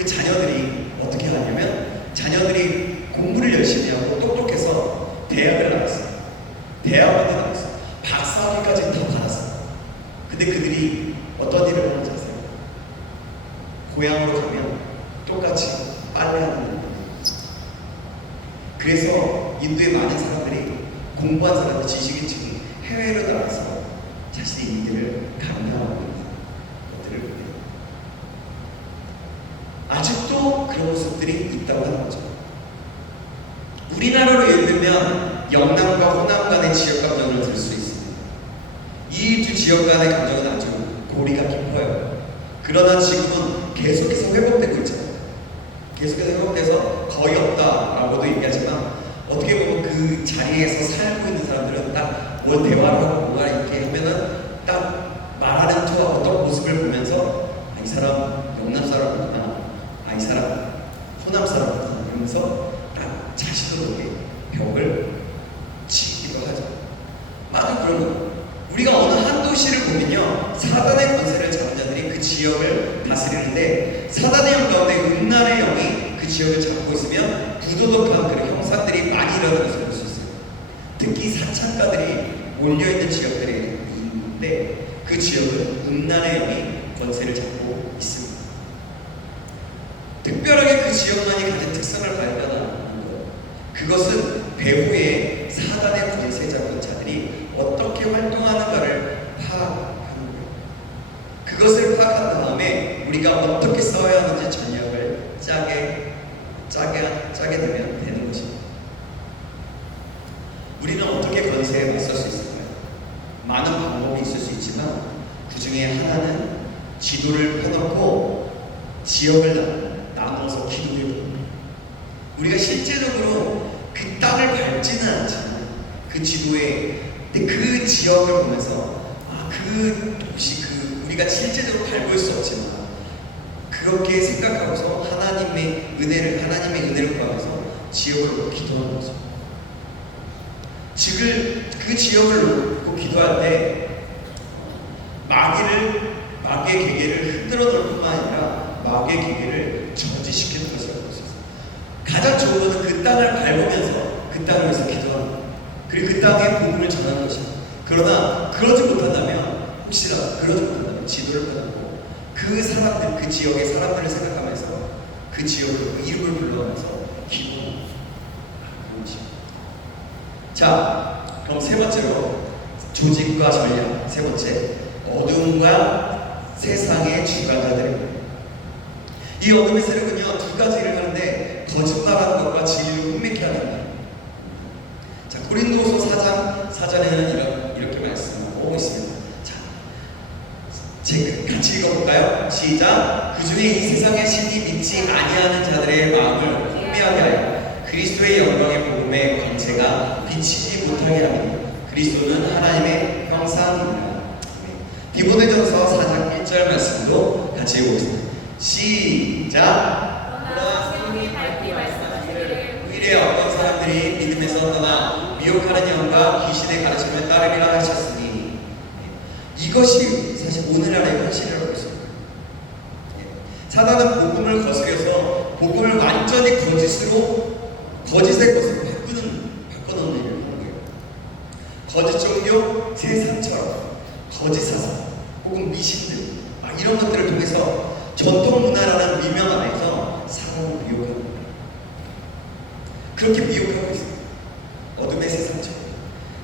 그 자녀들이 어떻게 하냐면 자녀들이 공부를 열심히 하고 똑똑해서 대학을 나왔어요. 대학원도 나왔어요. 박사학위까지 다 받았어요. 근데 그들이 어떤 일을 하는지 아세요? 고향으로 가면 똑같이 빨래하는 일을. 그래서 인도의 많은 사람들이 공부한 사람들, 지식인층이 해외로 나가서 자신의 인기를 감당하고 있는 것들을 보네요. 아직도 그런 모습들이 있다고 하는 거죠. 우리나라로 예를 들면 영남과 호남 간의 지역 감정을 들 수 있습니다. 이 두 지역 간의 감정은 아주 고리가 깊어요. 그러나 지금은 계속해서 회복되고 있잖아요. 계속해서 회복돼서 거의 없다라고도 얘기하지만 어떻게 보면 그 자리에서 살고 있는 사람들은 딱 뭘 대화를 하고 뭔가 이렇게 하면은 딱 말하는 투하고 또 모습을 보면서 이 사람 영남 사람이구나, 이 사람 호남 사람이구나 이러면서 딱 자신으로 이렇게 벽을 치기도 하죠. 맞아, 그런 거. 우리가 어느 한 도시를 보면요, 사단의 권세를 잡은 자들이 그 지역을 다스리는데 사단의 영 가운데 음란의 영이 그 지역을 잡고 있으면 부도덕한 그런 형사들이 많이 일어나는 것을 볼 수 있어요. 특히 사창가들이 몰려있는 지역들이 있는데 그 지역은 음란의 영이 권세를 잡고 있습니다. 특별하게 그 지역만이 가진 특성을 발견하는 것, 그것은 배후에 사단의 권세 잡은 자들이 어떻게 활동하는가를 파악하는 거예요. 그것을 파악한 다음에 우리가 어떻게 싸워야 하는지 전략을 짜게 되면 되는 것입니다. 우리는 어떻게 권세에 맞설 수 있을까요? 많은 방법이 있을 수 있지만 그 중에 하나는 지도를 펴놓고 지역을 나눠서 기도를 합니다. 우리가 실제적으로 그 땅을 밟지는 않지만 그 지도에 그 지역을 보면서 그 도시, 우리가 실제적으로 밟을 수 없지만 그렇게 생각하고서 하나님의 은혜를 구하면서 지역을 기도하는 거죠. 그 지역을 놓고 기도할 때 마귀의 계계를 흔들어 놓을 뿐만 아니라 마귀의 계계를 저지시키는 것을 볼 수 있어요. 가장 좋은 것은 그 땅을 밟으면서 그 땅을 위해서 기도하는 거예요. 그리고 그 땅에 복음을 전하는 것입니다. 그러나 그러지 못한다면, 혹시라도 그러지 못한다면 지도를 펴놓고 그 사람들, 그 지역의 사람들을 생각하면서 그 지역을, 그 이름을 불러가면서 기도하는 것입니다. 자, 그럼 세 번째로 조직과 전략. 세 번째, 어둠과 세상의 주관자들입니다. 이 어둠의 세력은요, 두 가지 일을 하는데 거짓말하는 것과 진리를 혼미케 하는 것. 자, 고린도후서 4장에는 이렇게 말씀하고 있습니다. 자, 같이 읽어볼까요? 시작. 그중에 이 세상의 신이 믿지 아니하는 자들의 마음을 혼미하게 하여 그리스도의 영광의 복음의 광채가 비치지 못하게 합니다. 그리스도는 하나님의 형상입니다. 디모데전서 4장 1절 말씀도 같이 읽어보겠습니다. 시작. 그러나 세상이 밝히 말씀하시기를 오히려 어떤 사람들이 믿음에서 떠나 미혹하는 영과 귀신의 가르침을 따르리라 하셨으니, 이것이 사실 오늘날의 현실이라고 볼 수 있습니다. 사단은 복음을 거스려서 복음을 완전히 거짓의 것으로 바꿔놓는 일을 하는 거예요. 거짓 종교, 세상처럼 거짓 사상 혹은 미신들 이런 것들을 통해서 전통 문화라는 미명 안에서 사람을 미혹하는 거예요. 그렇게 미혹하고 있습니다. 어둠의 세상처럼.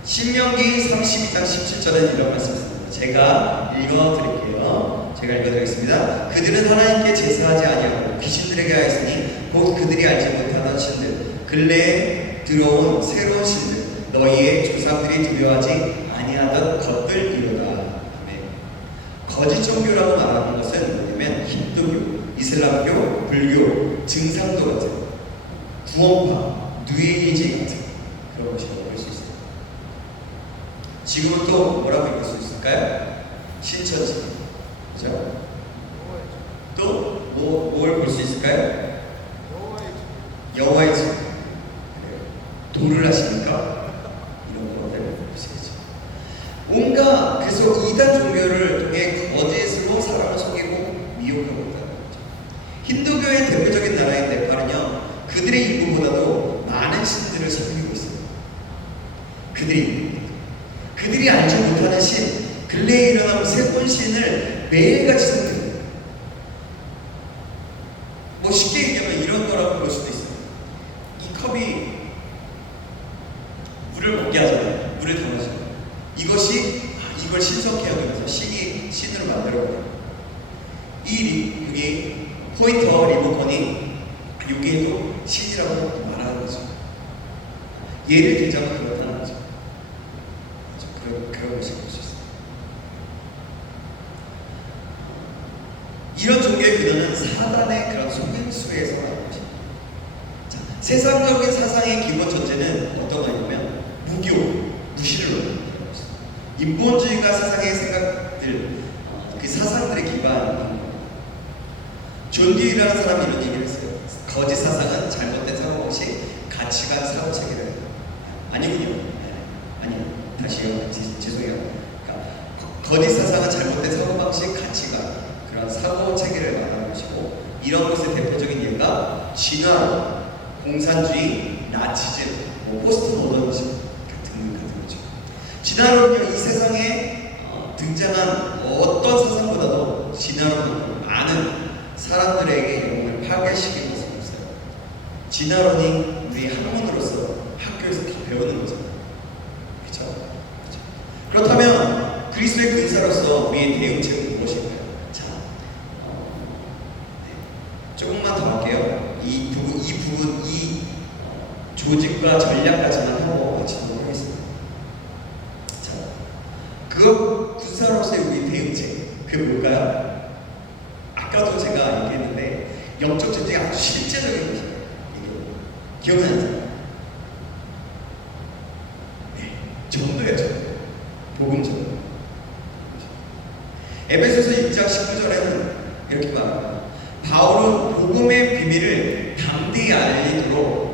신명기 32장 17절에 이런 말씀이 있습니다. 제가 읽어드리겠습니다. 그들은 하나님께 제사하지 아니하고 귀신들에게 하였으니 곧 그들이 알지 못하던 신들, 근래에 들어온 새로운 신들, 너희의 조상들이 두려워하지 아니하던 것들이로다. 거짓 종교라고 말하는 것은 뭐냐면 힌두교, 이슬람교, 불교, 증상도 같은 구원파, 뉴에이지 같은 그런 것이라고 볼 수 있어요. 지금은 또 뭐라고 읽을 수 있을까요? 신천지, 그죠? 또 뭘 볼 수 있을까요? 여호와의 집. 도를 하십니까? 이런 것들을 볼 수 있죠. 온갖, 그래서 이단 종교를 통해 거짓으로 사람을 속이고 미혹하고 있다는 거죠. 힌두교의 대표적인 나라인 네팔은요, 그들의 인구보다도 많은 신들을 섬기고 있어요. 그들이 알지 못하는 신, 근래에 일어난 세권 신을 매일같이 섬겨요. 뭐 쉽게 얘기하면 이런 거라고 볼 수도 있어요. 이 컵이 물을 먹게 하잖아요. 물을 담아줘요. 이걸 신석해야 되면서 신으로 만들어버려요. 여기 포인터 리모컨이 여기에도 신이라고 말하는 거죠. 예를 들자면 그렇다는 거죠. 그런 것을 볼 수 있어요. 이런 종교의 근원은 사단의 그런 속임수에서 나온 것입니다. 자, 세상적인 사상의 기본 전제는 어떤 거냐면 무신을 논하는 것입니다. 인본주의가 세상의 생각들, 그 사상들의 기반인 겁니다. 존 듀이라는 사람이 이런 얘기를 했어요. 거짓 사상은 잘못된 사고방식, 가치관, 사고체계를 아니군요. 아니요. 다시요. 죄송해요. 그러니까 거짓 사상은 잘못된 사고방식, 가치관, 그런 사고체계를 말하는 것이고, 이런 것의 대표적인 예가 진화, 공산주의, 나치즘, 포스트 모더니즘 같은 거죠. 진화론은요, 이 세상에 등장한 어떤 사상보다도 진화론은 많은 사람들에게 영혼을 파괴시키는 것은 없어요. 진화론이 우리 학문으로서 학교에서 다 배우는 거잖아요. 그렇죠? 그렇다면 그리스도의 군사로서 우리의 대응책은 무엇일까요? 자, 조금만 더 할게요. 이 부분, 조직과 전략까지만 하고 마치도록 하겠습니다. 자, 군사로서의 우리 대응책, 그게 뭘까요? 아까도 제가 얘기했는데 영적 전쟁이 아주 실제적인 것이에요. 기억나세요? 네, 전도예요, 전도. 복음 전도. 에베소서 6장 19절에는 이렇게 말합니다. 바울은 복음의 비밀을 담대히 알리도록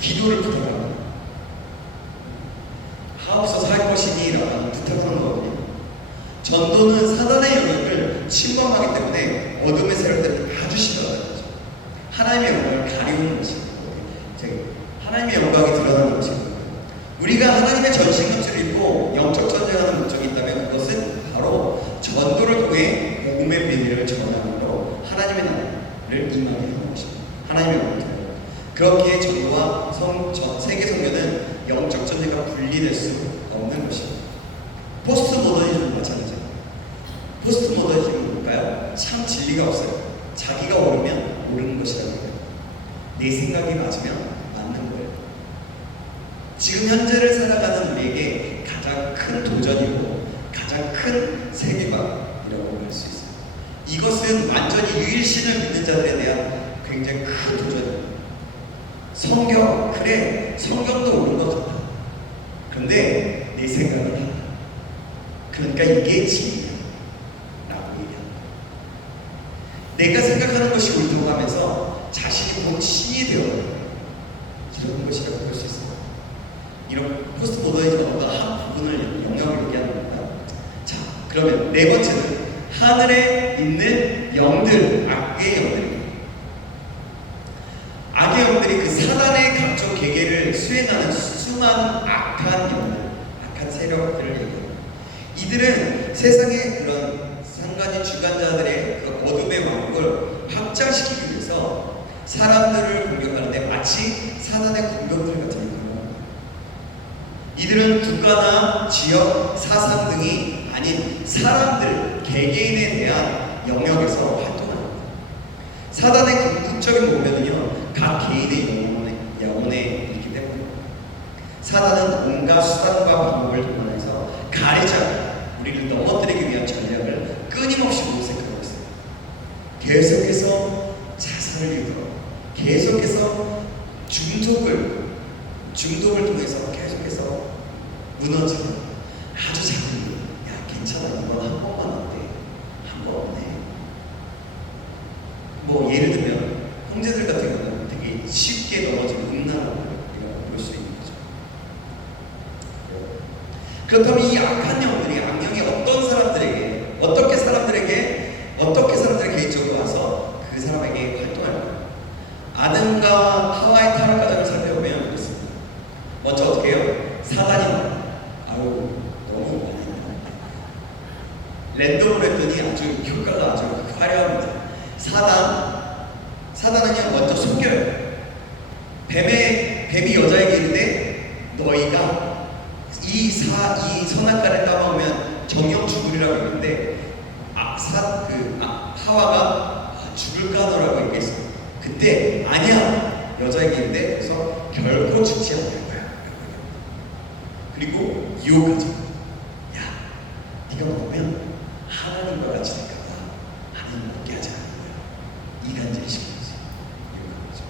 기도를 부탁합니다. 하옵소서 할 것이니라는 부탁하는 거거든요. 전도는 사단의 영역을 침범하기 때문에 어둠의 세력들은 아주 싫어하는 거죠. 하나님의 영광을 가리우는 것이고, 하나님의 영광이 드러나는 것이고, 우리가 하나님의 전신갑주를 입고 영적 전쟁하는 목적이 있다면 그것은 바로 전도를 통해 복음의 비밀을 전함으로 하나님의 나라를 임하게 하는 것입니다. 하나님의 영광을 그렇기에 전도와 세계 선교는 영적 전쟁과 분리될 수 없는 것입니다. 포스트 모더니즘은 마찬가지예요. 포스트 모더니즘은 뭘까요? 참 진리가 없어요. 자기가 옳으면 옳은 것이라고 해요. 내 생각이 맞으면 맞는 거예요. 지금 현재를 살아가는 우리에게 가장 큰 도전이고 가장 큰 세계관이라고 할 수 있어요. 이것은 완전히 유일신을 믿는 자들에 대한 굉장히 큰 도전입니다. 성경도 옳은 거 좋다. 그런데 내 생각은 다르다. 그러니까 이게 진리야 라고 얘기합니다. 내가 생각하는 것이 옳다고 하면서 자신이 본 신이 되어요. 이런 것이라고 볼 수 있어요. 이런 포스트 모더니즘은 어떤 한 부분을 영역을 얘기하는 겁니다. 자, 그러면 네 번째는 하늘에 있는 영들, 악의 영들입니다. 악의 영들이 그 사단의 각종 계계를 수행하는 수많은 악한 영들, 악한 세력들을 얘기합니다. 이들은 세상의 그런 상관인 주관자들의 그 어둠의 왕국을 확장시키기 위해서 사람들을 공격하는데 마치 사단의 공격들 같은 역할을 합니다. 이들은 국가나 지역, 사상 등이 아닌 사람들, 개개인에 대한 영역에서 활동합니다. 사단의 궁극적인 목표는요, 각 개인의 영혼에 있기 때문입니다. 사단은 온갖 수단과 방법을 동원해서 가리자 우리를 넘어뜨리기 위한 전략을 끊임없이 모색하고 있어요. 계속해서 자살을 유도하고 계속해서 중독을 통해서 계속해서 무너지는 아주 작은 일. 야, 괜찮아, 이건 한 번만 어때? 한 번 없네. 뭐 예를 들면 형제들 같은 경우는 되게 쉽게 넘어지는 음란한 우리가 볼 수 있는 거죠. 그렇다면 이 악한 영들이 악령이 어떻게 사람들에게 랜덤으로 했더니 아주 효과가 아주 화려합니다. 사단은요 먼저 속여요. 뱀이 여자에게 이르되 너희가 이 선악과를 따먹으면 정령 죽으리라고 했는데 하와가 죽을까 너라고 얘기했어요. 그때 아니야 여자에게 이르되 그래서 결코 죽지 않을 거야. 그리고 유혹하죠. 야 네가 먹으면 하나님과 같이 될까봐 하나님 먹게 하지 않는 거야. 이간질 시키는 거지. 유혹하죠.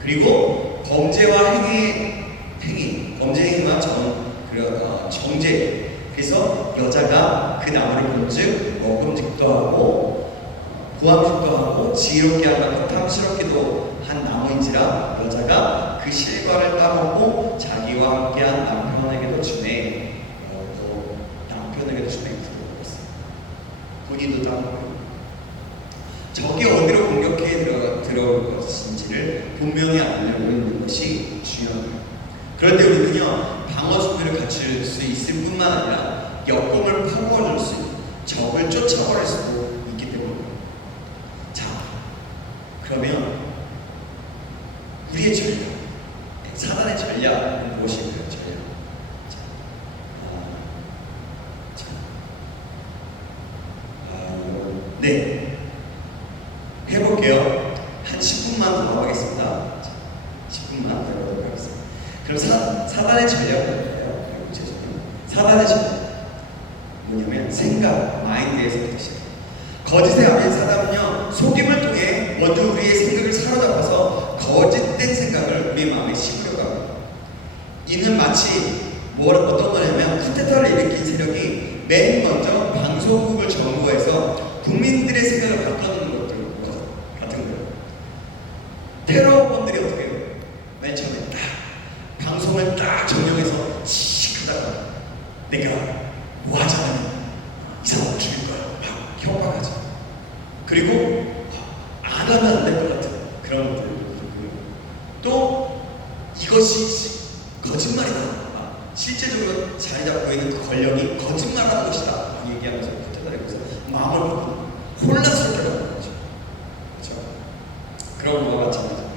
그리고 범죄와 범죄 행위와 정죄. 그래서 여자가 그 나무를 본즉 먹음직도 하고 고함직도 하고 지혜롭게 하고 탐스럽기도 한 나무인지라 여자가 그 실과를 따먹고 자기와 함께한 남편에게도 주네. 남편에게도 주네. 본인도 따먹고 적이 어디로 공격해 들어올 것인지를 분명히 알고 있는 것이 중요합니다. 그런데 우리는요 방어 준비를 갖출 수 있을 뿐만 아니라 역공을 퍼부어줄 수 있는 적을 쫓아버릴 수도 있기 때문입니다. 자, 그러면 우리의 전략, 사단의 전략은 무엇일까요? 네, 해볼게요. 한 10분만 더 하겠습니다. 자, 10분만 더 해보도록 하겠습니다. 그럼 사단의 전략은 뭐예요? 사단의 전략 뭐냐면 생각, 마인드에서부터 시작해요. 거짓의 아버지 사단은요 속임을 통해 먼저 우리의 생각을 사로잡아서 거짓된 생각을 우리의 마음에 심으려고 합니다. 이는 마치 어떤 거냐면 쿠데타를 일으킨 세력이 맨 먼저 방송국을 점거해서 국민들의 생각을 바꿔놓는 것들 같은 거예요. 테러범들이 어떻게 해요? 맨 처음에 딱 방송을 딱 점령해서 칙하다가 내가 뭐 하지 않으면 이 사람 죽일 거야 막 협박하죠. 그리고 안 하면 안 될 것 같은 그런 것들. 또 이것이 거짓말이다. 실제적으로 자리 잡고 있는 그 권력이 거짓말하는 것이다 얘기하면서 붙어다니면서 마음을 혼란스럽게 하는 거죠. 그렇죠? 그런 거와 마찬가지입니다.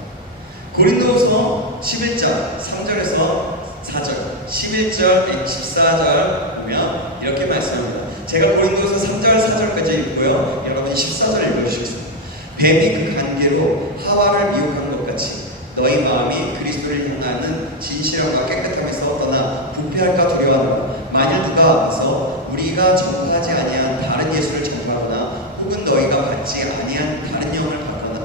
고린도후서 11장 3절에서 4절, 11절, 14절 보면 이렇게 말씀합니다. 제가 고린도후서 3절, 4절까지 읽고요. 여러분이 14절 읽어주시겠습니다. 뱀이 그 관계로 하와를 미혹한 것 같이 너희 마음이 그리스도를 향하는 진실함과 깨끗함에서 떠나 부패할까 두려워하노라. 만일 누가 와서 우리가 전파하지 아니한 다른 예수를 전파하거나 혹은 너희가 받지 아니한 다른 영을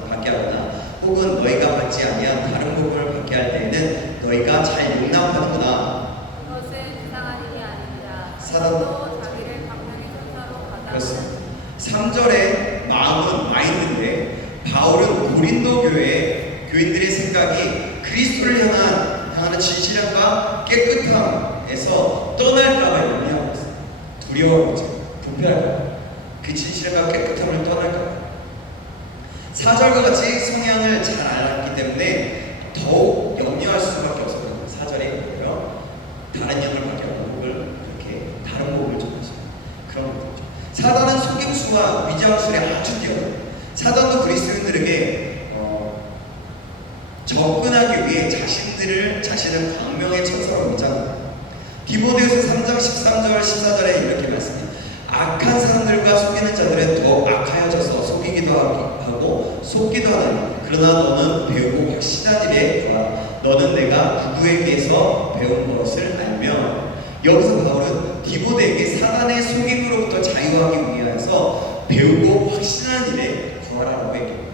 받게 하거나 혹은 너희가 받지 아니한 다른 복음을 받게 할 때에는 너희가 잘 용납하는구나. 그것은 이상한 일이 아니라 사단도 자기를 강력히 천사로 받아. 그렇습니다. 3절의 마음은 마인드인데 바울은 고린도 교인들의 생각이 그리스도를 향하는 진실함과 깨끗함에서 떠날까봐 염려하고 있어요. 두려워하고 있죠. 부패할까봐. 그 진실함과 깨끗함을 떠날까봐. 4절과 같이 성향을 잘 알았기 때문에 더욱 염려할 수밖에 없었던 4절이 뭐예요? 다른 영을 받게 하는 복을 이렇게 다른 복을 전하죠. 그런 것들이죠. 사단은 속임수와 위장술에 아주 뛰어나요. 사단도 그리스도인들에게 접근하기 위해 자신을 광명의 천사로 위장합니다. 디모데후서 3장 13절 14절에 이렇게 말씀해요. 악한 사람들과 속이는 자들은 더욱 악하여져서 속이기도 하고 속기도 하나니 그러나 너는 배우고 확실한 일에 거하라. 너는 내가 누구에게서 배운 것을 알며. 여기서 바울은 디모데에게 사단의 속임으로부터 자유하기 위해서 배우고 확신한 일에 거하라고 얘기합니다.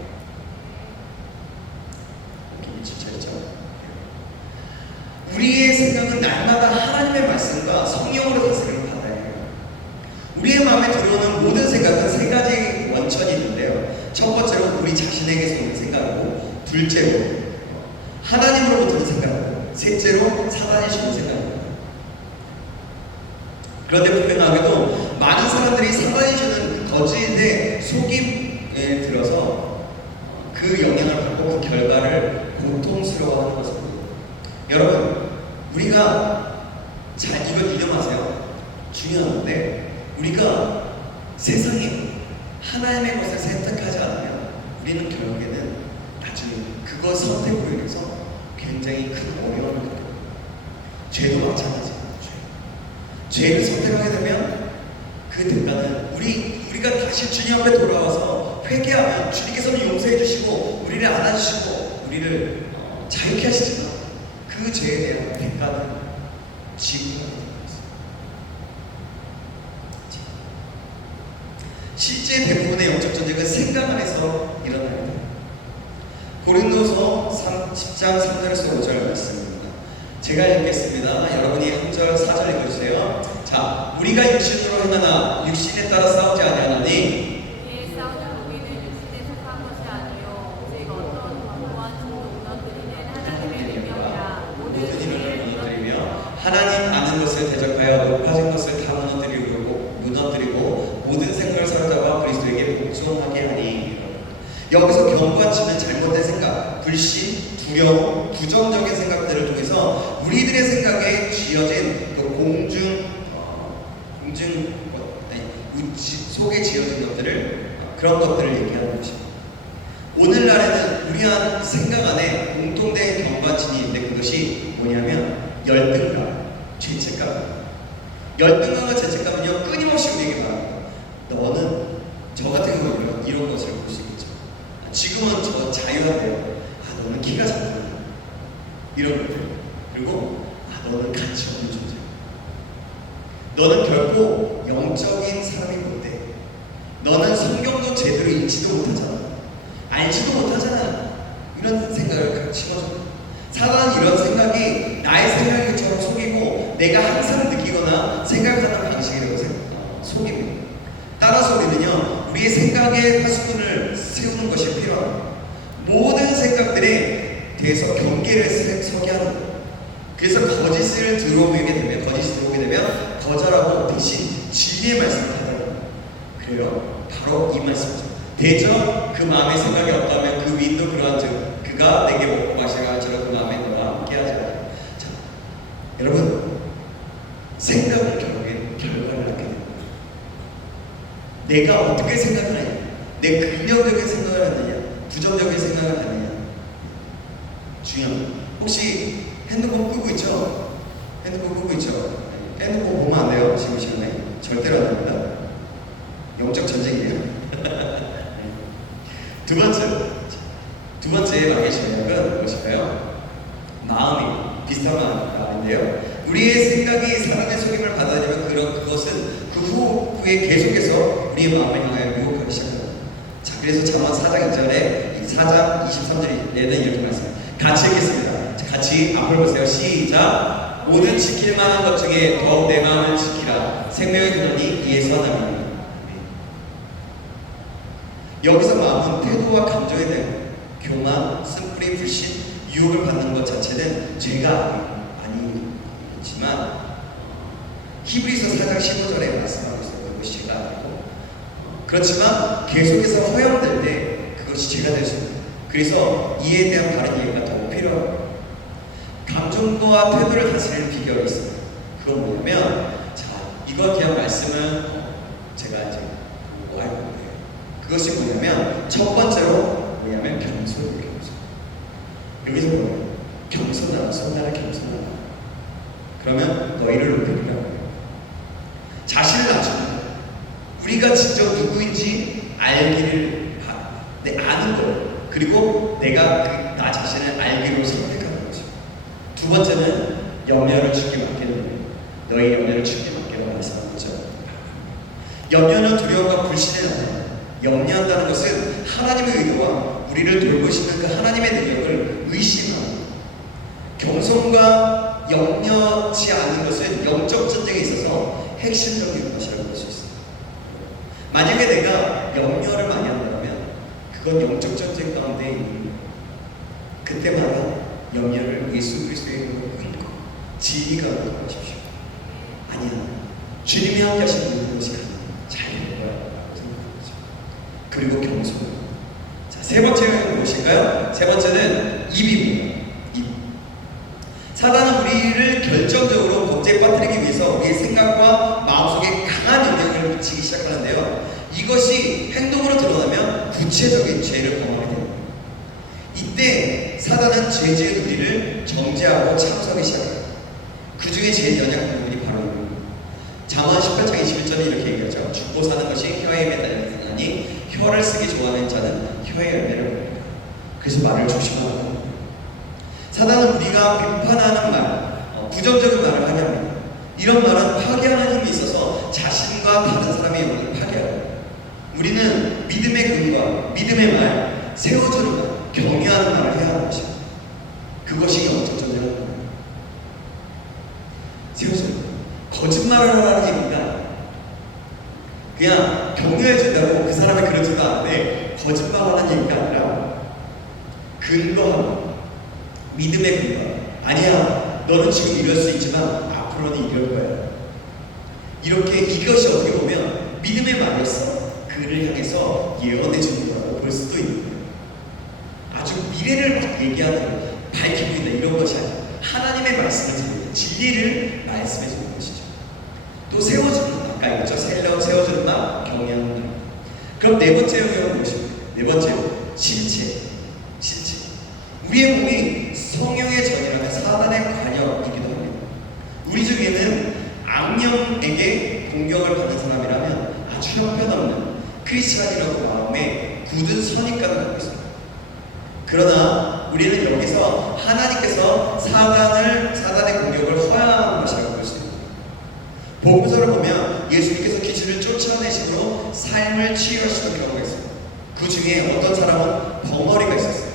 우리의 생각은 날마다 하나님의 말씀과 성령으로 다스림을 받아야 해요. 우리의 마음에 들어오는 모든 생각은 세 가지 원천이 있는데요. 첫 번째로 우리 자신에게서 오는 생각이고, 둘째로 하나님으로부터 오는 생각이고, 셋째로 사단이 주는 생각입니다. 그런데 불행하게도 많은 사람들이 사단이 주는 거짓의 속임에 들어서 그 영향을 받고 그 결과를 고통스러워하는 것입니다. 여러분, 우리가 잘 이걸 이념하세요. 중요한데 우리가 세상에 하나님의 것을 선택하지 않으면 우리는 결국에는 나중에 그것 선택으로 인해서 굉장히 큰 어려움을 겪게 됩니다. 죄도 마찬가지입니다. 죄를 선택하게 되면 그 대가는 우리가 다시 주님 앞에 돌아와서 회개하면 주님께서는 용서해 주시고 우리를 안아주시고 우리를 자유케 하시지만 그 죄에 대한 대가는 지구가 되는 것입니다. 실제 대부분의 영적 전쟁은 생각 안에서 일어납니다. 고린도서 10장 3절에서 5절 말씀입니다. 제가 읽겠습니다. 여러분이 한 절 4절 읽어주세요. 자, 우리가 육신으로 행하나 육신에 따라 싸우지 아니하나니 우리의 싸우는 우리는 육신에 속한 것이 아니요 오직 어떤 권고한 종을 무너뜨리는 하나님의 명령이라. 모든 일을 무너뜨리며 하나님 아는 것을 대적하여 높아진 것을 다 무너뜨리고 모든 생각을 사로잡아 그리스도에게 복종하게 하니. 여기서 경관치는 잘못된 생각, 불신, 두려움, 부정적인 생각들을 통해서 우리들의 생각에 쥐어진 그 속에 지어진 것들을, 그런 것들을 얘기하는 것입니다. 오늘날에는 우리 한 생각 안에 공통된 경관치이 있는데 그것이 뭐냐면 열등감, 죄책감. 열등감과 죄책감은요 끊임없이 우리에게 말합니다. 너는 저 같은 경우는 이런 것을 볼 수 있겠죠. 지금은 저 자유한데요. 너는 키가 작다. 이런 것들. 그리고 너는 가치 없는 존재. 너는 결코 영적인 사람이 못 돼. 너는 성경도 제대로 읽지도 못하잖아. 알지도 못하잖아. 이런 생각을 심어줍니다. 사단은 이런 생각이 나의 생각처럼 속이고 내가 항상 느끼거나 생각하는 방식이라고 속입니다. 따라서 우리는요 우리의 생각의 화수분을 세우는 것이 필요합니다. 모든 생각들에 대해서 경계를 서게 하는 거예요. 그래서 거짓을 들어오게 되면 거절하고 대신 진리의 말씀을 받아요. 그래요. 바로 이 말씀이죠. 대저 그 마음의 생각이 없다면 그 위인도 그러한즉 그가 내게 먹고 마시라 할지라도 그 마음에 너와 함께하지 않아. 자, 여러분 생각은 결국엔 결과를 낳게 됩니다. 내가 어떻게 생각을 하냐, 내 긍정적인 생각을 하느냐, 부정적인 생각을 하느냐 중요합니다. 혹시 핸드폰 끄고 있죠? 핸드폰 끄고 있죠? 핸드폰 보면 안 돼요. 지금 시간에 절대로 안 됩니다. 영적 전쟁이에요. 두 번째 마귀의 전략은 무엇일까요? 마음이 비슷한 마음인데요. 우리의 생각이 사람의 속임을 받아들이면 그것은 그 후에 계속해서 우리의 마음을 향하여 유혹하기 시작합니다. 자, 그래서 잠언 4장 2절에 4장 23절에는 이렇게 말씀합니다. 같이 읽겠습니다. 자, 같이 앞을 보세요. 시작. 모든 지킬 만한 것 중에 더욱 내 마음을 지키라. 생명의 근원이 이에서 나옵니다. 여기서 마음은 태도와 감정에 대한 교만, 쓴뿌리, 불신, 유혹을 받는 것 자체는 죄가 아니지만 히브리서 4장 15절에 말씀하고 있어요. 그것이 죄가 아니고 그렇지만 계속해서 허용될 때 그것이 죄가 될 수 있습니다. 그래서 이에 대한 바른 이해가 더 필요합니다. 감정과 태도를 다스리는 비결이 있습니다. 그건 뭐냐면 자, 이거에 대한 말씀은 제가 이제 알고 있는데 그것이 뭐냐면 첫 번째로 뭐냐면 겸손이에요. 여기서 뭐예요? 겸손하라, 나를 겸손하라. 그러면 너희를 높이리라고 해요. 자신을 낮추는 우리가 진짜 누구인지 알기를 아는 거예요. 그리고 내가 나 자신을 알기로 선택하는 거죠. 두 번째는 염려를 주께 맡기는 거예요. 너희 염려를 주께 맡기라고 말씀한 거죠. 염려는 두려움과 불신의 나타나. 염려한다는 것은 하나님의 의도와 우리를 돌보시는 그 하나님의 능력을 의심하는 것. 겸손과 염려치 않은 것은 영적 전쟁에 있어서 핵심적인 것이라고 볼 수 있습니다. 만약에 내가 염려를 많이 한다면 그건 영적 전쟁 가운데 있는 그때마다 염려를 예수 그리스도의 이름으로 끊고 진리가 오도록 하십시오. 아니야, 주님이 함께 하시는 모든 것이 잘 될 거야 생각하는 거죠. 그리고 겸손. 자, 세 번째는 무엇일까요? 세 번째는 입입니다. 입. 사단은 우리를 결정적으로 범죄에 빠뜨리기 위해서 우리의 생각과 마음속에 강한 영향을 미치기 시작합니다. 시작하는데요. 이것이 행동으로 드러나면 구체적인 죄를 범하게 됩니다. 이때 사단은 죄 지은 우리를 정죄하고 참석하기 시작해요. 그 중에 제일 연약한 부분이 바로 이겁니다. 잠언 18장 21절에 이렇게 얘기하죠. 죽고 사는 것이 혀에 매달리니 혀를 쓰기 좋아하는 자는 혀의 열매를 먹는다. 그래서 말을 조심하라고 합니다. 사단은 우리가 비판하는 말, 부정적인 말을 하게 합니다. 이런 말은 파괴하는 힘이 있어서 자신과 다른 사람의 영혼을 파괴합니다. 우리는 믿음의 근거와 믿음의 말, 세워주는 말, 격려하는 말을 해야 하는 것입니다. 그것이 영적 전쟁을 합니다. 세워주는 말. 거짓말을 하라는 얘기입니다. 그냥 격려해준다고 그 사람이 그러지도 않는데 거짓말하는 얘기가 아니라 근거하는 믿음의 근거. 아니야, 너는 지금 이럴 수 있지만 앞으로는 이럴 거야. 이렇게 이것이 어떻게 보면 믿음의 말이었어. 그를 향해서 예언해 주는 거라고 볼 수도 있는 거예요. 아주 미래를 막 얘기하는, 밝히고 있는 이런 것이 아니라 하나님의 말씀을 드리는 진리를 말씀해 주는 것이죠. 또 세워주는 말, 아까 얘기했죠. 세워주는 말, 격려하는 말. 그럼 네 번째 영역은 무엇입니까? 네 번째, 신체. 우리의 몸이 성령의 전이라는 사단의 관역이기도 합니다. 우리 중에는 악령에게 공격을 받는 사람이라면 아주 형편없는 크리스찬이라고 마음에 굳은 선입관을 갖고 있습니다. 그러나 우리는 여기서 하나님께서 사단의 공격을 허용하는 것이라고 볼 수 있습니다. 복음서를 보면 예수님께서 귀신을 쫓아내심으로 삶을 치유하시는 경우가 있습니다. 그 중에 어떤 사람은 벙어리가 있었어요.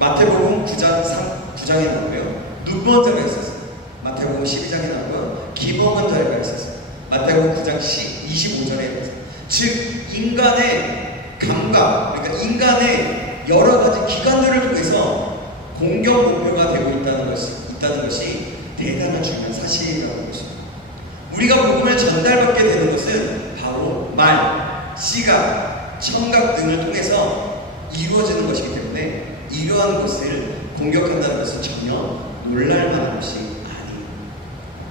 마태복음 9장에 나오고요. 눈먼 자가 있었어요. 마태복음 12장에 나오고요. 기멍한 자가 있었어요. 마태복음 9장 25절에 있었어요. 즉 인간의 감각, 그러니까 인간의 여러 가지 기관들을 통해서 공격 목표가 되고 있다는 것이 대단한 중요한 사실이라고 보십니다. 우리가 복음을 전달받게 되는 것은 바로 말, 시각, 청각 등을 통해서 이루어지는 것이기 때문에 이러한 것을 공격한다는 것은 전혀 놀랄만한 것이 아니에요.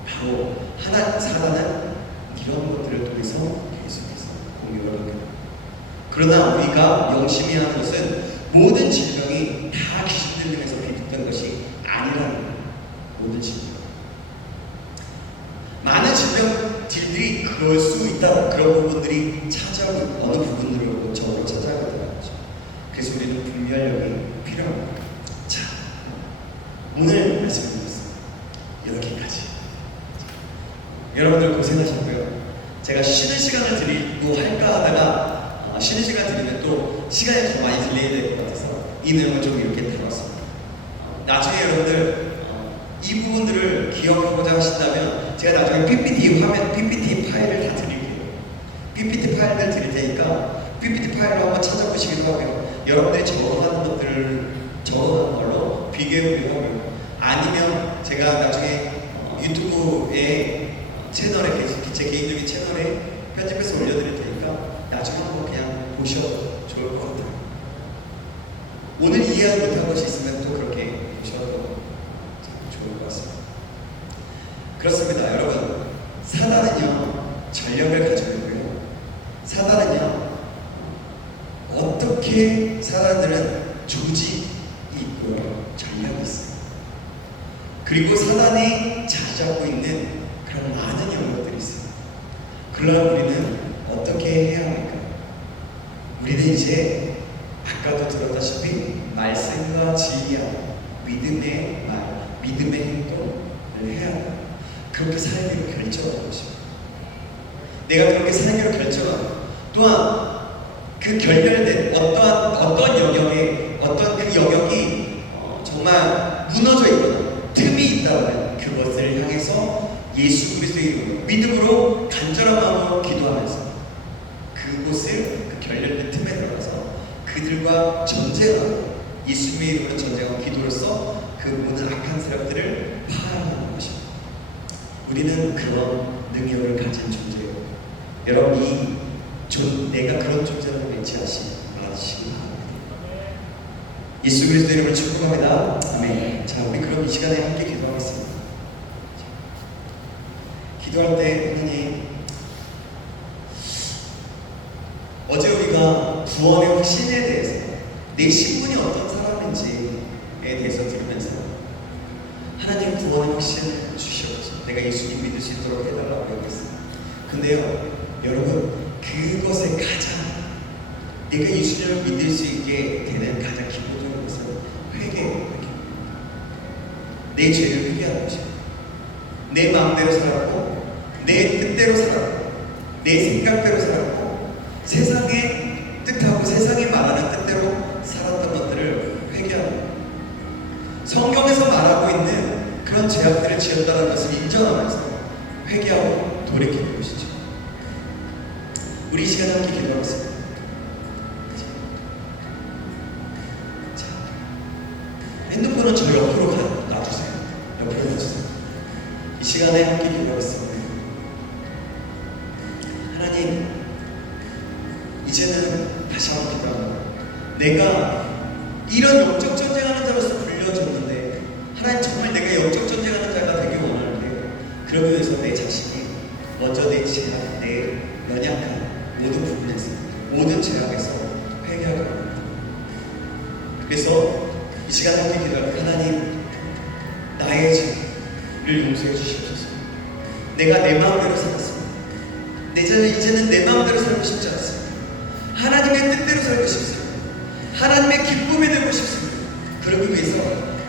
바로 사단은 이런 것들을 통해서 계속해서 공격을 하게 됩니다. 그러나 우리가 명심히 하는 것은 모든 질병이 다 귀신 들림에서 비롯된 것이 아니라는 거예요. 모든 질병. 많은 질병들이 그럴 수 있다. 그런 부분들이 찾아오고 어느 부분들로 적으로 찾아가게 되는 거죠. 그래서 우리는 분별력이 필요합니다. 자, 오늘 말씀드렸습니다. 여기까지. 여러분들 고생하셨고요. 제가 쉬는 시간을 드리고 할까 하다가 쉬는 시간 드리면 또 시간이 더 많이 딜레이 될 것 같아서 이 내용을 좀 이렇게 다뤘습니다. 나중에 여러분들 이 부분들을 기억하고자 하신다면 제가 나중에 PPT 파일을 다 드릴게요. PPT 파일을 드릴 테니까 PPT 파일을 한번 찾아보시기도 하고요. 여러분들이 적어가는 것들을 적어가는 걸로 비교해보기도 하고요. 아니면 제가 나중에 유튜브에 채널에 제 개인적인 채널에 편집해서 올려드릴 테니까 나중에 한번 그냥 보셔도 좋을 것 같아요. 오늘 이해하지 못한 것이 있으면 또 그렇게 보셔도 좋을 것 같습니다. 그렇습니다. 여러분, 사단은요 전력을 가지고 있고요. 사단은요 어떻게 사단들은 조직이 있고요, 전략이 있어요. 그리고 사단이 자주하고 있는 그런 많은 영역들이 있어요. 그러나 우리는 어떻게 해야 합니까? 우리는 이제 아까도 들었다시피 말씀과 진리와 믿음의 말, 믿음의 행동을 해야 합니다. 그렇게 살기로 결정하는 것입니다. 내가 그렇게 살기로 결정하고 또한 그 결별된 어떤 영역에 어떤 그 영역이 정말 무너져 있거나 틈이 있다면 그것을 향해서 예수 그리스도의 이름으로 믿음으로 간절한 마음으로 기도하면서 그곳을 그 결렬된 틈에 들어가서 그들과 전쟁하고 예수님의 이름으로 전쟁하고 기도로서 그 모든 악한 세력들을 파하는 것입니다. 우리는 그런 능력을 가진 존재예요. 여러분이 내가 그런 존재라고 맹치하시기 바랍니다. 예수 그리스도 이름으로 축복합니다. 아멘. 자, 우리 그럼 이 시간에 함께 기도하겠습니다. 기도할 때 하나님, 어제 우리가 구원의 확신에 대해서 내 신분이 어떤 사람인지에 대해서 들으면서 하나님 구원의 확신을 주시옵소서. 내가 예수님 믿을 수 있도록 해달라고 얘기했어요. 근데요 여러분, 그것의 가장 내가 예수님을 믿을 수 있게 되는 가장 기본적인 것은 회개예요. 내 죄를 회개하는 것이에요. 내 마음대로 살았고 내 뜻대로 살았고 내 생각대로 살았고 세상의 뜻하고 세상이 말하는 뜻대로 살았던 것들을 회개하는 거예요. 성경에서 말하고 있는 그런 죄악들을 지었다는 것을 인정하면서 회개하고 돌이키는 것이죠. 우리 이 시간 함께 기도하겠습니다. 자, 핸드폰은 저 옆으로 놔주세요. 옆으로 놔주세요. 이 시간에 함께 기도하겠습니다. 하나님, 이제는 다시 한번 기도합니다. 내가 이런 영적 전쟁하는 자로서 불려졌는데 하나님, 정말 내가 영적 전쟁하는 자가 되길 원하는데 그러기 위해서 내 자신이 먼저 내 죄악, 내 연약한 모든 부분에서 모든 죄악에서 회개하고 합니다. 그래서 이 시간 함께 기도합니다. 하나님, 나의 죄를 용서해 주시옵소서. 내가 내 마음대로 살았습니다. 이제는 내 마음대로 살고 싶지 않습니다. 하나님의 뜻대로 살고 싶습니다. 하나님의 기쁨이 되고 싶습니다. 그러기 위해서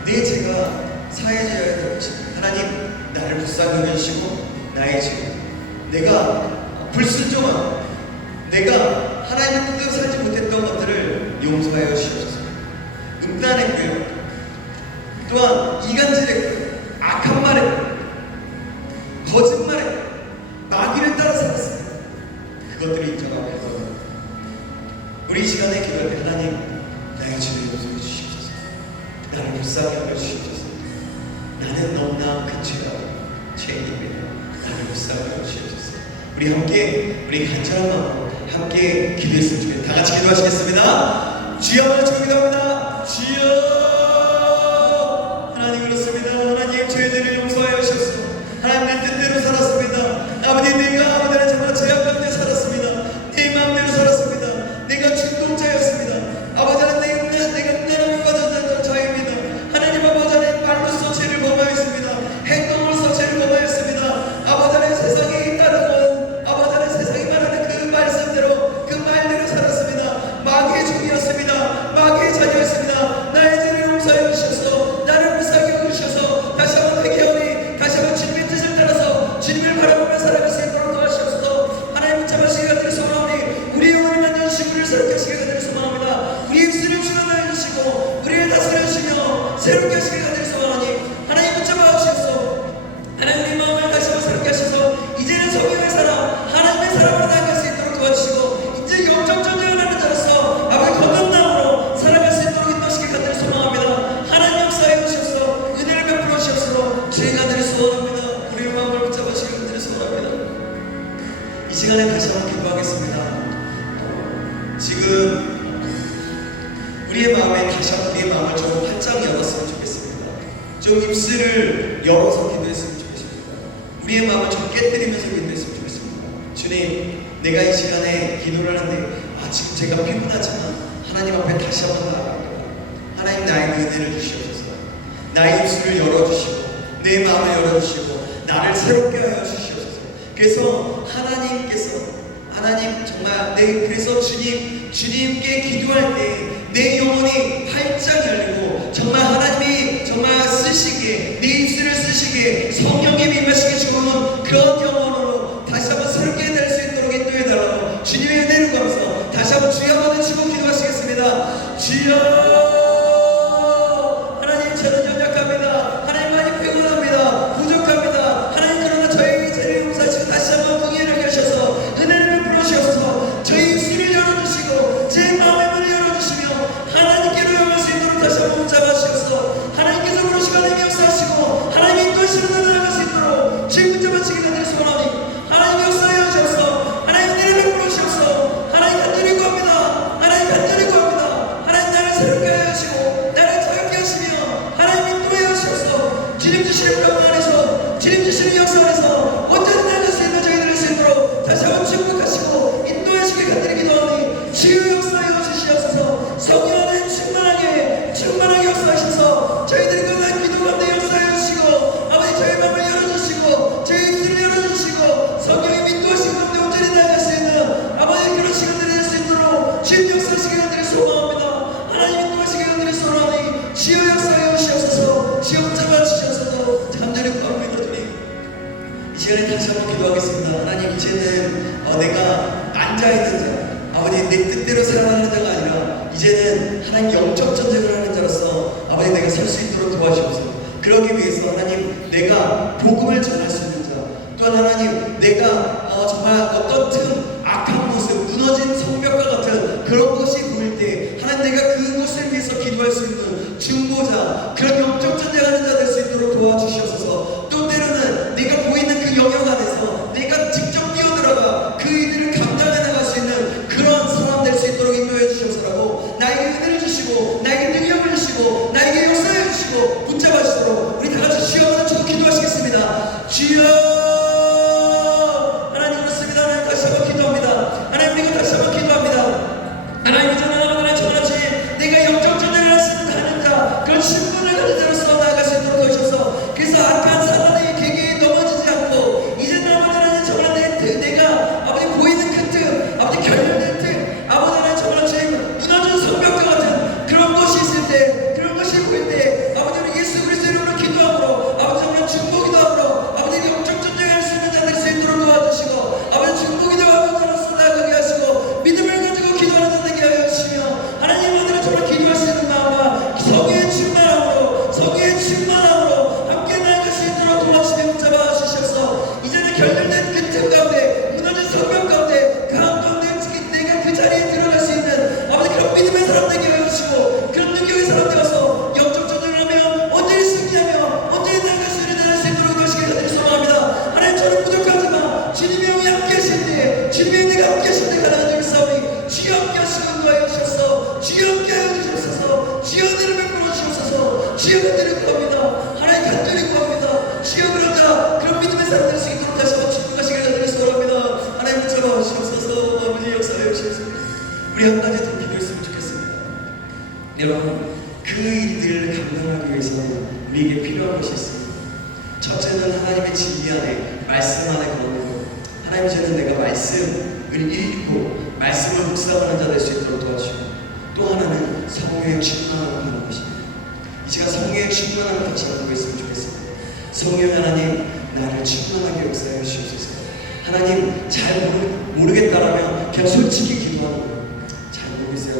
내 죄가 사해져야 되고 싶습니다. 하나님, 나를 불쌍히 여기시고 나의 죄, 내가 불순종한, 내가 하나님의 뜻대로 살지 못했던 것들을 용서하여 주시옵소서. 음란했고요, 또한 이간질했고요, 악한 말했고요, 거짓말했고요, 마귀를 따라 살았습니다. 그것들을 인정하고 있거든요. 우리 이 시간에 기도할 때 하나님, 나의 죄를 용서해 주시옵소서. 나를 불쌍히 여겨 주시옵소서. 나는 너무나 큰 죄인입니다. 나를 불쌍히 여겨 주시옵소서. 우리 함께, 우리 간절한 마음으로 함께 기도했으면 좋겠습니다. 다 같이 기도하시겠습니다. 주여, 한번 기도합니다. 주여, 하나님, 그렇습니다. 하나님, 죄들을 용서하여 주옵소서. 하나님, 내 뜻대로 살았습니다. 아버지, 내가 아버지는 정말 죄악 가운데 살았습니다. 내 마음대로 살았습니다. 내가 중독자였습니다. 아버지는 내가 음란함에 빠졌던 자입니다. 하나님, 아버지는 말로써 죄를 범하였습니다. 행동으로써 죄를 범하였습니다. 아버지는 세상에 따르는, 아버지는 세상이 말하는 그 말씀대로, 그 말대로 살았습니다. 마귀의 종이었습니다. 마귀의 자녀였습니다. 나의 죄를 용서하여 주셔서 나를 불쌍히 여기셔서 다시 한번 회개하오니 다시 한번 주님의 뜻을 따라서 주님을 바라보며 살아갈 수 있도록 도와주셔서 하나님 붙잡으시게 하기를 소망하오니 우리의 영혼을 만져주시고 우리를 새롭게 하시게 하기를 소망합니다. 우리의 입술을 주관하여 주시고 우리를 다스려 주시며 새롭게 하시게 하기를 소망하오니 하나님 붙잡아 주셔서 하나님 우리 마음을 다시 한번 새롭게 하셔서 이제는 성령의 사람, 하나님의 사람으로 나아갈 수 있도록 도와주시고 이제 영적 전쟁을 하는 자로서 아버지 거듭남으로 살아갈 수 있도록 인도하시게 하기를 소망합니다. 하나님 역사해 주셔서 은혜를 베풀어 주셔서 죄가 되를 소원합니다. 우리의 마음을 붙잡아 주시게 하기를 소원합니다. 이 시간에 다시 한번 기도하겠습니다. 지금 우리의 마음에 다시 한번 우리의 마음을 좀 활짝 열었으면 좋겠습니다. 좀 입술을 열어서 기도했으면 좋겠습니다. 우리의 마음을 좀 깨뜨리면서 기도했으면 좋겠습니다. 주님, 내가 이 시간에 기도를 하는데 지금 제가 피곤하지만 하나님 앞에 다시 한번 나아갑니다. 하나님, 나의 은혜를 주시옵소서. 나의 입술을 열어주시고 내 마음을 열어주시고 나를 새롭게 하여 주시옵소서. 그래서 하나님 정말 그래서 주님께 기도할 때 내 영혼이 활짝 열리고 정말 하나님이 정말 쓰시기에 내 입술을 쓰시기에 성령님이 임하시게 좋은 그런 영혼으로 다시 한번 새롭게 될 수 있도록 인도해 달라고 주님의 은혜를 구하면서 다시 한번 주여 한번 외치고 기도하시겠습니다. 주여, 하나님, 저는 연약합니다. 하나님, 많이 피곤합니다. 부족합니다. 하나님, 그러나 저에게 죄를 용서하시고 다시 한번 긍휼을 하셔서 은혜를 베풀어 주셔서 저희 입술을 열어주시고 제 마음의 문을 열어주시며 하나님께로 향할 수 있도록 다시 한번 붙잡아주셔서 하나님께서 부르시고 하나님이 역사하시고 하나님이 인도하시는 데 나아갈 수 있도록 주의 붙잡아주시게 되는 소원하니 하나님이 역사하여 주셔서 하나님 은혜를 베풀어 주셔서 하나님 간절히 구합니다. 하나님 간절히 구합니다. 하나님, 나를 새롭게 아버지 내 뜻대로 살아가는 자가 아니라 이제는 하나님 영적 전쟁을 하는 자로서 아버지 내가 설 수 있도록 도와주옵소서. 그러기 위해서 하나님 내가 복음을 전할 수 있는 자, 또한 하나님 내가 정말 어떤 틈 악한 모습 무너진 성벽과 같은 그런 것이 보일 때 하나님 내가 그것을 위해서 기도할 수 있는 중보자, 그런 영적 전쟁하는 자 될 수 있도록 도와주시옵소서. 또 때로는 내가 보이는 그 영역 안에서 내가 직접 뛰어들어가 그 일들을 감당해 나갈 수 있는 그런 사람 될 수 있도록 인도해 주시옵소서. 나에게 은혜를 주시고 나에게 능력을 주시고 나에게 역사해 주시고 붙잡아 주시도록 우리 다 같이 주여 하는 주 기도하시겠습니다. 주여 하나님 그렇습니다. 하나님 다시 한번 기도합니다. 하나님 그리고 다시 한번 기도합니다. 하나님 이전에 하나님 저같이 내가 영적 전쟁을 할 수 있는 하는 자 그런 신분을 가진 자로서 나아갈 수 있도록 도와주셔서 그래서 악한 사단의 계계에 넘어지지 않고 이제 나만 하나님 저만 내가 아버지 보이는 그 틈 아버지 결렬된 틈 아버지 하나님 저만 지금 무너진 성벽과 같은 그런 것이 있을 때 그런 것이 보일 때 아버지 우리 예수 그리스도 이름으로 기도함으로 아버지 정말 중보기도 함으로 아버지 영적 전쟁할 수 있는 자 될 수 있도록 도와주시고 아버지 중보기도 하는 자로서 나아가게 하시고 믿음을 가지고 기도하는 자 되게 하여 주시며 하나님 오늘은 정말 기도할 수 있는 마음과 성의의 충만함으로 성의의 충만함으로 함께 나아갈 수 있도록 도와주시며 붙잡아 주셔서 이제는 결렬된 그 틈 가운데 무너진 성벽 가운데 그 한가운데 내가 그 자리에 들어갈 수 있는 아버지 그런 믿음의 사람 되게 해주시고 그런 능력의 사람 되어서 영적 전쟁을 하며 언제나 승리하며 언제나 나아갈 수 있는 자 될 수 있도록 도와주시길 간절히 소망합니다. 하나님 저는 부족하지만 주님의 영이 함께 하실 때 주님의 내가 함께 하실 때 가능한 줄 싸우니 주여 함께 하시고 인도하여 주셔서 주여 함께 하여 주셔서 주여 은혜를 베풀어 주셔서 주여 은혜를 구합니다. 하나님 간절히 구합니다. 주여 그런 믿음의 사람 될 수 있도록 다시 한번 축복하시길 간절히 소원합니다. 하나님 붙잡아 주옵소서. 아버지 역사하여 주옵소서. 우리 한 가지 더 기도했으면 좋겠습니다. 여러분 그 일들을 감당하기 위해서는 우리에게 필요한 것이 있습니다. 첫째는 하나님의 진리 안에 말씀 안에 거하는 것. 하나님 이제는 내가 말씀을 읽고 말씀을 묵상하는 자 될 수 있도록 도와주시고 또 하나는 성령의 충만함을 하는 것입니다. 이 시간 성령의 충만함을 같이 나누고 있으면 좋겠습니다. 성령 하나님 나를 충만하게 역사해 주시옵소서. 하나님 잘 모르겠다라면 그냥 솔직히 기도하는 거예요. 잘 모르겠어요.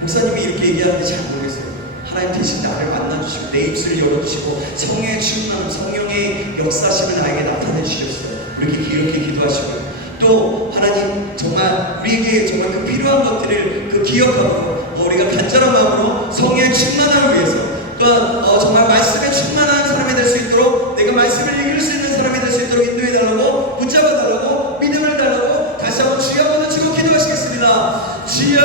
목사님이 이렇게 얘기하는데 잘 모르겠어요. 하나님 대신 나를 만나주시고 내 입술을 열어주시고 성령의 충만함 성령의 역사심을 나에게 나타내 주셨어요. 이렇게 기도하시고요. 또 하나님 정말 우리에게 정말 그 필요한 것들을 그 기억하고 우리가 간절한 마음으로 성령의 충만함을 위해서 또한 정말 말씀에 충만한 사람이 될 수 있도록 내가 말씀을 읽을 수 있는 사람이 될 수 있도록 인도해 달라고 붙잡아 달라고 믿음을 달라고 다시 한번 주여 한번 치고 기도하시겠습니다. 주여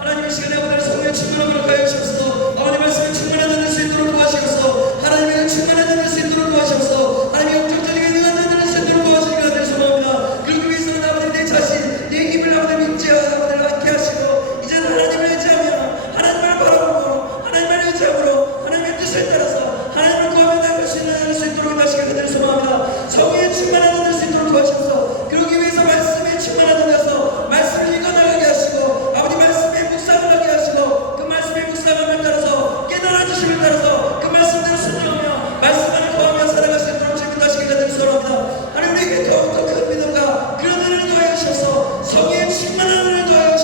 하나님 이 시간에 오늘 성령의 충만함을 가해 주셔서 아버님 말씀에 충만한 자 될 수 있도록 도와주셔서 하나님의 충만한 자 될 수 있도록 도와주셔서 하나님의 영적 전쟁에 능한 자 될 수 있도록 도와주시기 간절히 소망합니다. 그러기 위해서는 아버지 내 자신 내 힘을 아버지 믿지 아버지를 갖게 하시고 이제는 하나님을 의지하며 하나님을 바라보고 하나님을 의지함으로 하나님의 뜻을 따라서 하나님을 구하며 나갈 수 있는 자 될 수 있도록 다시 간절히 소망합니다. 성령의 충만한 자 될 수 있도록 도와주셔서 그러기 위해서 말씀에 충만한 자 되어서 말씀을 읽어나가게 하시고 아버지 말씀에 묵상을 하게 하시고 그 말씀의 묵상함을 따라서 깨달아 주심을 따라서 그 말씀대로 순종하며 말씀 안에 거하며 살아갈 수 있도록 주님 다시게 간절히 소원합니다. 하나님 우리에게 더욱더 큰 믿음과 그런 은혜를 더하여 주셔서 성령의 충만한 은혜를 더하여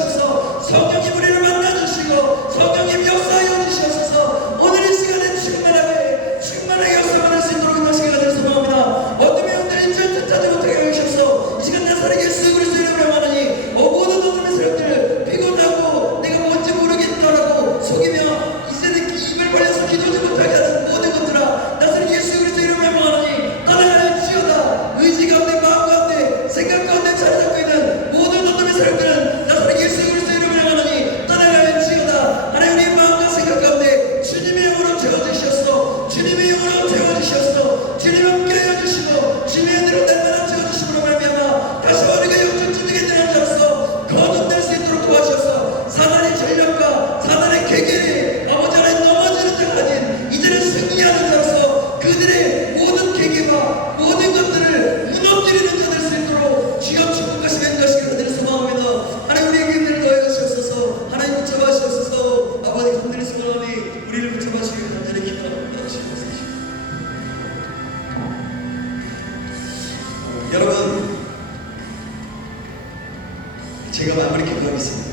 제가 마무리 기도하겠습니다.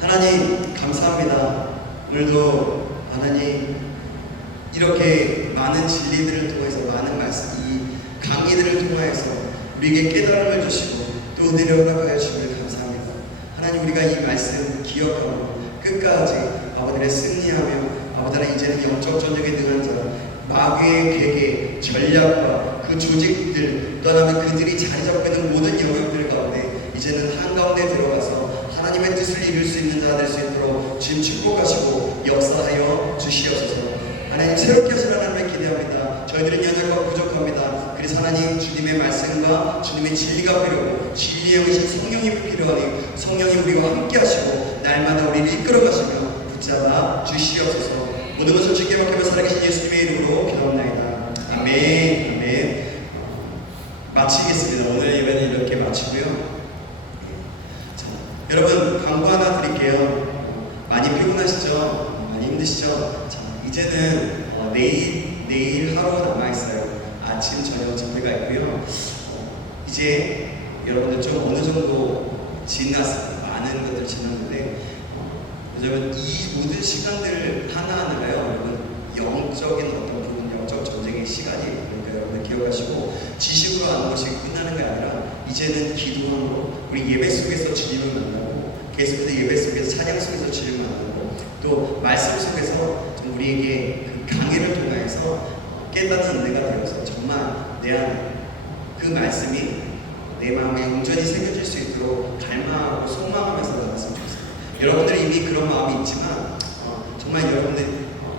하나님 감사합니다. 오늘도 하나님 이렇게 많은 진리들을 통해서 많은 말씀, 이 강의들을 통해서 우리에게 깨달음을 주시고 또 은혜를 허락하여 주시길 감사합니다. 하나님 우리가 이 말씀 기억하고 끝까지 아버지를 승리하며 아버지는 이제는 영적 전쟁에 능한 자 마귀의 계계 전략과 그 조직들 떠나면 그들이 자리 잡고 있는 모든 영역들 가운데 이제는 한가운데 들어가서 하나님의 뜻을 이룰 수 있는 자가 될 수 있도록 주님 축복하시고 역사하여 주시옵소서. 하나님 새롭게 하시는 하나님을 기대합니다. 저희들은 연약하고 부족합니다. 그래서 하나님 주님의 말씀과 주님의 진리가 필요하고 진리의 영이신 성령님이 필요하니 성령이 우리와 함께 하시고 날마다 우리를 이끌어 가시며 붙잡아 주시옵소서. 모든 것을 주께 맡기며 살아계신 예수님의 이름으로 기도합나이다. 아멘. 아멘. 마치겠습니다. 오늘 예배는 이렇게 마치고요. 자, 여러분 광고 하나 드릴게요. 많이 피곤하시죠? 많이 힘드시죠? 자, 이제는 내일 하루 남아있어요. 아침 저녁 집회가 있고요. 이제 여러분들 좀 어느 정도 지났어요. 많은 것들 지났는데 왜냐면 이 모든 시간들 하나하나가요, 여러분 영적인 어떤 부분, 영적 전쟁의 시간이, 그러니까 여러분들 기억하시고 지식으로 하는 것이 끝나는 게 아니라 이제는 기도로 우리 예배 속에서 주님을 만나고 계속해서 예배 속에서 찬양 속에서 주님을 만나고 또 말씀 속에서 좀 우리에게 그 강의를 통해서 깨닫는 은혜가 되어서 정말 내 안에 그 말씀이 내 마음에 온전히 새겨질 수 있도록 갈망하고 소망하면서 나갔으면 좋겠습니다. 여러분들이 이미 그런 마음이 있지만 정말 여러분들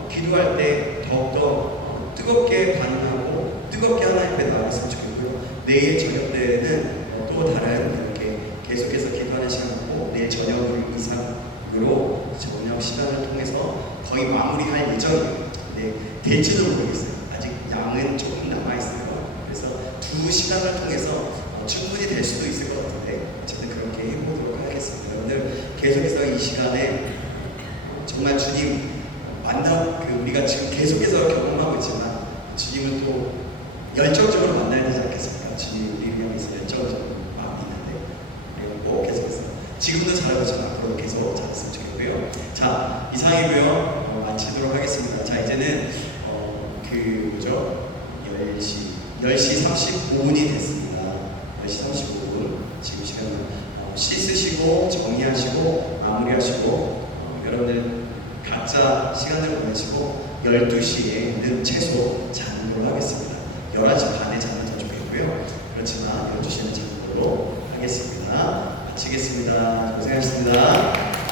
기도할 때 더욱더 뜨겁게 반응하고 뜨겁게 하나님 앞에 나아갔으면 좋겠고요. 내일 저녁 때는 또 다른 이렇게 계속해서 기도하는 시간이고 내일 저녁 이상으로 저녁 시간을 통해서 거의 마무리할 예정이에요. 네, 될지도 모르겠어요. 아직 양은 조금 남아있어요. 그래서 2시간을 통해서 충분히 될 수도 있을 것 같은데 저는 그렇게 해보도록 하겠습니다. 여러분들 계속해서 이 시간에 정말 주님 우리가 지금 계속해서 경험하고 있지만 주님은 또 열정적으로 만나야 되지 않겠습니까? 주님 우리를 위해서 열정적으로 마음이 있는데 우리가 꼭 계속해서 지금도 잘하지만 앞으로 계속 잘했으면 좋겠고요. 자, 이상이고요. 마치도록 하겠습니다. 자, 이제는 10시 35분이 됐습니다. 10시 35분 지금 시간은 씻으시고 정리하시고 마무리하시고 여러분들 각자 시간을 보내시고 12시에는 최소 자는 걸로 하겠습니다. 11시 반에 자면 더 좋겠고요. 그렇지만 12시에는 자는 걸로 하겠습니다. 마치겠습니다. 고생하셨습니다.